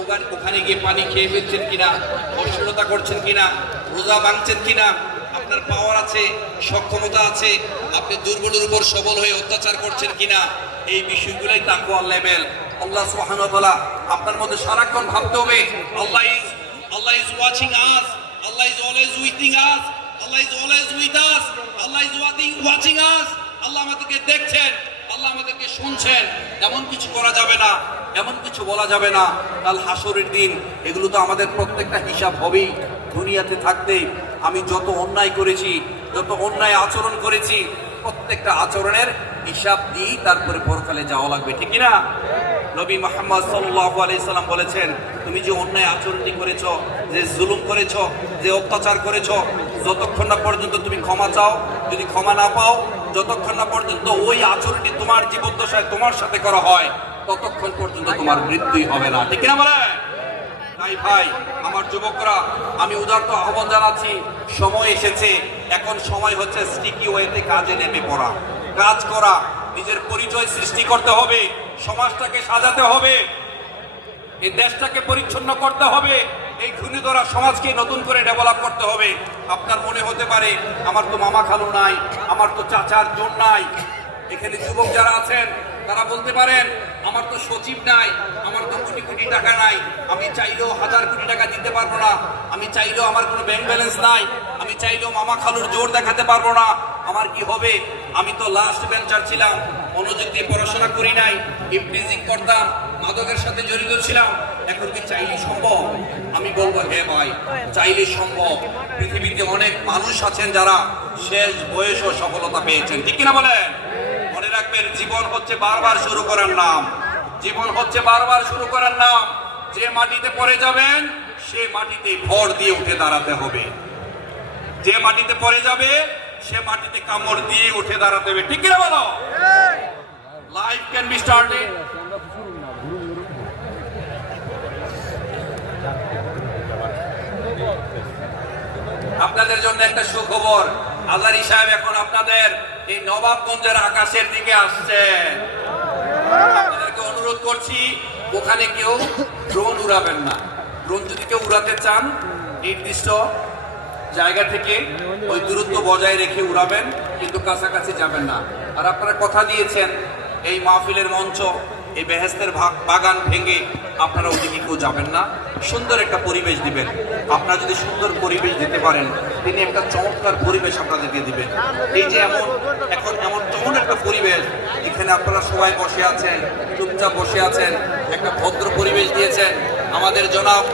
ওখানে ওখানে গিয়ে পানি খেয়ে ফেলছেন কিনা? অশ্লীলতা করছেন কিনা? রোজা ভাঙছেন কিনা? আপনার পাওয়ার আছে, সক্ষমতা আছে, আপনি দুর্বলের উপর সবল হয়ে অত্যাচার করছেন কিনা? এই বিষয়গুলোই তাকুয়ার লেভেল আল্লাহ ওয়া আপনার মধ্যে সারাক্ষণ ভাবতে হবে, Allah is Allah is watching us Allah is always within us Allah is always with us Allah is watching watching us Allah আমাদেরকে দেখছেন, আল্লাহ আমাদেরকে শুনছেন। এমন কিছু করা যাবে না। এমন কিছু বলা যাবে না। কাল হাসরের দিন, এগুলো তো আমাদের প্রত্যেকটা হিসাব হবেই, দুনিয়াতে থাকতে। আমি যত অন্যায় করেছি, যত অন্যায় আচরণ করেছি, প্রত্যেকটা আচরণের হিসাব দিয়েই তারপরে পরকালে যাওয়া লাগবে, ঠিক না নবী মোহাম্মদ সাল্লাল্লাহু আলাইহি সাল্লাম বলেছেন, তুমি যে অন্যায় আচরণটি করেছ, যে জুলুম করেছ, যে অত্যাচার করেছ, যতক্ষণ না পর্যন্ত তুমি ক্ষমা চাও, যদি ক্ষমা না পাও, যতক্ষণ না পর্যন্ত ওই আচরণটি তোমার জীবদ্দশায় তোমার সাথে করা হয় ততক্ষণ পর্যন্ত তোমার মৃত্যুই হবে না? ঠিক না বলে? তাই ভাই, আমার যুবকরা, আমি উদারত আহ্বান জানাচ্ছি, সময় এসেছে। এখন সময় হচ্ছে স্টিকি ওয়েতে কাজে নেমে পড়া। কাজ করা, নিজের পরিচয় সৃষ্টি করতে হবে, সমাজটাকে সাজাতে হবে, এই দেশটাকে পরিচ্ছন্ন করতে হবে, এই ধুনি ধরা সমাজকে নতুন করে ডেভেলপ করতে হবে। আপনার মনে হতে পারে, আমার তো মামা খালু নাই, আমার তো চাচার জোর নাই। এখানে যুবক যারা আছেন তারা বলতে পারেন, আমার তো সচিব নাই, আমার তো কোটি কোটি টাকা নাই, আমি চাইলেও হাজার কোটি টাকা দিতে পারব না, আমি চাইলেও আমার কোনো ব্যাংক ব্যালেন্স নাই, আমি চাইলেও মামা খালুর জোর দেখাতে পারব না, আমার কি হবে? আমি তো লাস্ট বেঞ্চার ছিলাম, মনোযোগ দিয়ে পড়াশোনা করি নাই ইমপ্রিজিং করতাম, মাদকের সাথে জড়িত ছিলাম, এখন কি চাইলে সম্ভব? আমি বলব হ্যাঁ ভাই, চাইলে সম্ভব, পৃথিবীতে অনেক মানুষ আছেন যারা শেষ বয়সও সফলতা পেয়েছেন। ঠিক কিনা বলেন? রাখবেন জীবন হচ্ছে বারবার শুরু করার নাম। জীবন হচ্ছে বারবার শুরু করার নাম। যে মাটিতে পড়ে যাবেন, সে মাটিতে ভর দিয়ে উঠে দাঁড়াতে হবে। যে মাটিতে পড়ে যাবে, সে মাটিতে কামড় দিয়ে উঠে দাঁড়াতে হবে। ঠিক কিনা বলো? লাইফ ক্যান বি স্টার্টেড আপনাদের জন্য একটা সুখবর। আজারি সাহেব এখন আপনাদের এই নবাবগঞ্জের আকাশের দিকে আসছেন। আপনাদেরকে অনুরোধ করছি, ওখানে কেউ ড্রোন উড়াবেন না। ড্রোন যদি কেউ উড়াতে চান, নির্দিষ্ট জায়গা থেকে ওই দূরত্ব বজায় রেখে উড়াবেন, কিন্তু কাছাকাছি যাবেন না। আর আপনারা কথা দিয়েছেন এই মাহফিলের মঞ্চ এই বেহেস্তের ভাগ- বাগান ভেঙে আপনারা ওদিকে কেউ যাবেন না। সুন্দর একটা পরিবেশ দিবেন। আপনারা যদি সুন্দর পরিবেশ দিতে পারেন, তিনি একটা চমৎকার পরিবেশ আপনাদেরকে দিবেন। এই যে এমন, এখন এমন এমন একটা পরিবেশ, এখানে আপনারা সবাই বসে আছেন, চুপচাপ বসে আছেন, একটা ভদ্র পরিবেশ দিয়েছেন। আমাদের জনাব